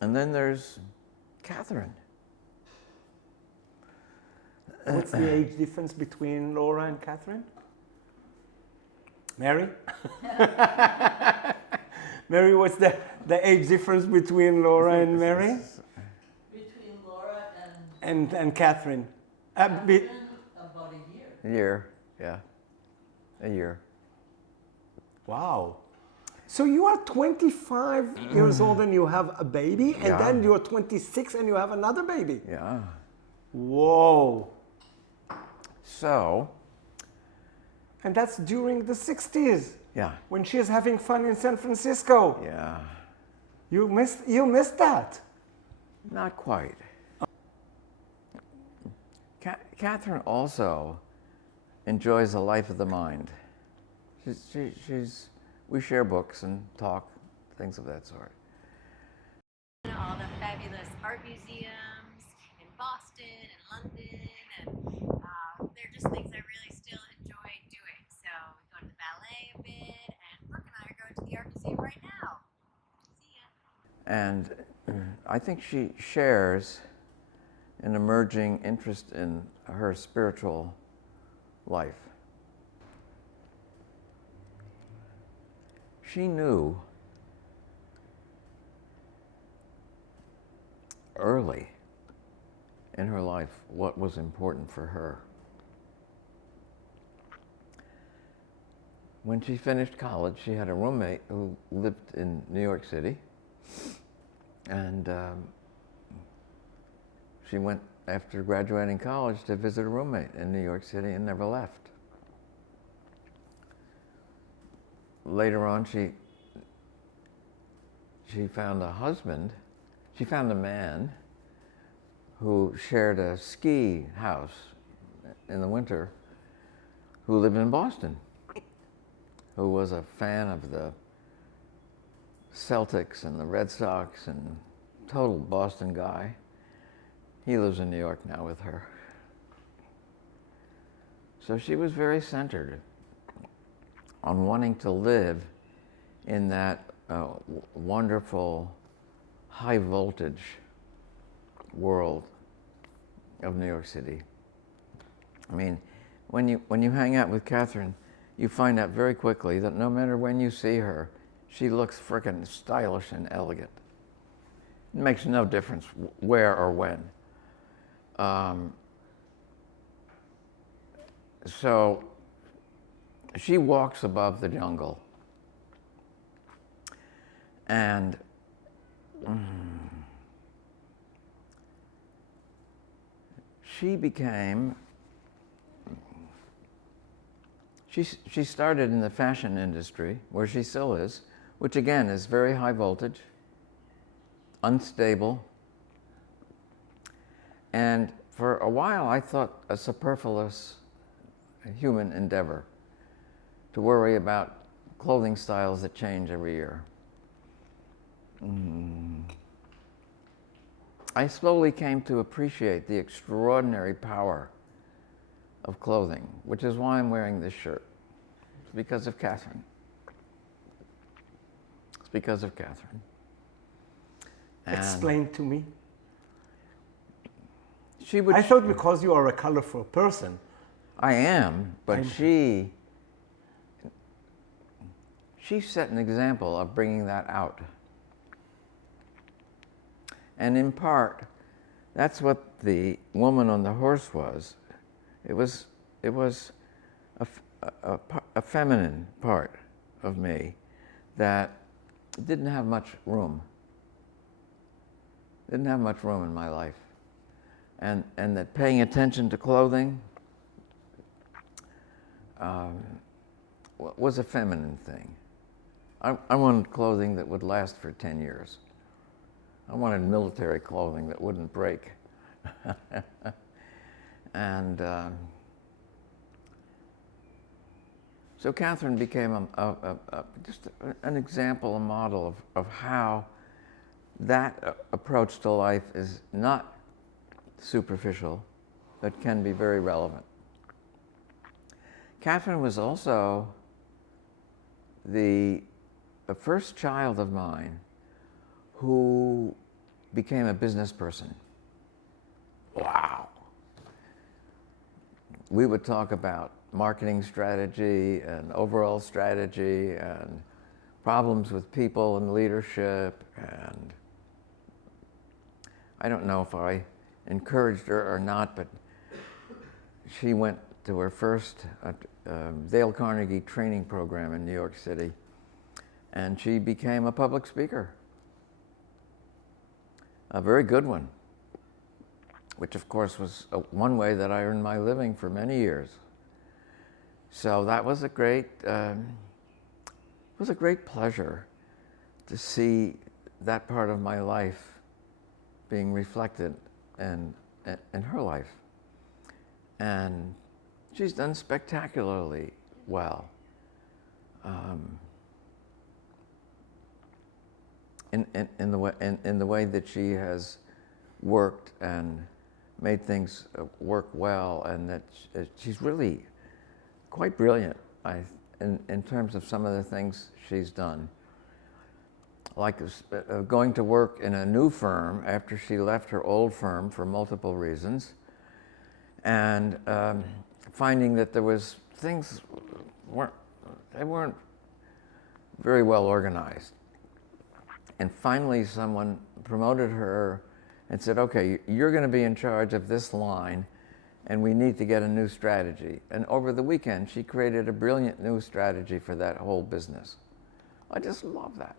And then there's Catherine. What's the age difference between Laura and Catherine? Mary? Mary, what's the age difference between Laura and Mary? Between Laura And Catherine? Catherine, about a year. A year, yeah. A year. Wow. So you are 25 years old and you have a baby, and Yeah. then you're 26 and you have another baby. Yeah. Whoa. So, And that's during the 60s, yeah. when she's having fun in San Francisco. Yeah. You missed that. Not quite. Catherine also enjoys a life of the mind. We share books and talk, things of that sort. All the fabulous art museums in Boston and London, and they're just things I really still enjoy doing. So we go to the ballet a bit, and Brooke and I are going to the art museum right now. See ya. And I think she shares an emerging interest in her spiritual life. She knew early in her life what was important for her. When she finished college, she had a roommate who lived in New York City, and she went after graduating college to visit a roommate in New York City and never left. Later on, she found a husband. She found a man who shared a ski house in the winter, who lived in Boston, who was a fan of the Celtics and the Red Sox and total Boston guy. He lives in New York now with her. So she was very centered on wanting to live in that wonderful, high voltage world of New York City. I mean, when you hang out with Catherine, you find out very quickly that no matter when you see her, she looks frickin' stylish and elegant. It makes no difference where or when. So she walks above the jungle, and she became, she started in the fashion industry, where she still is, which again is very high voltage, unstable, and for a while I thought a superfluous human endeavor to worry about clothing styles that change every year. I slowly came to appreciate the extraordinary power of clothing, which is why I'm wearing this shirt. It's because of Catherine. It's because of Catherine. And Explain to me. she would. I thought because you are a colorful person. I am, but she set an example of bringing that out. And in part, that's what the woman on the horse was. It was a feminine part of me that didn't have much room. Didn't have much room in my life. And that paying attention to clothing was a feminine thing. I wanted clothing that would last for 10 years. I wanted military clothing that wouldn't break. And so Catherine became just an example, a model of how that approach to life is not superficial, but can be very relevant. Catherine was also the first child of mine who became a business person. Wow. We would talk about marketing strategy and overall strategy and problems with people and leadership, and I don't know if I encouraged her or not, but she went to her first Dale Carnegie training program in New York City, and she became a public speaker. A very good one, which of course was one way that I earned my living for many years. So that was a great, pleasure to see that part of my life being reflected in her life. And she's done spectacularly well. In the way that she has worked and made things work well, and that she's really quite brilliant in terms of some of the things she's done. Like going to work in a new firm after she left her old firm for multiple reasons, and finding that there was things weren't very well organized. And finally someone promoted her and said, okay, you're going to be in charge of this line, and we need to get a new strategy. And over the weekend, she created a brilliant new strategy for that whole business. I just love that.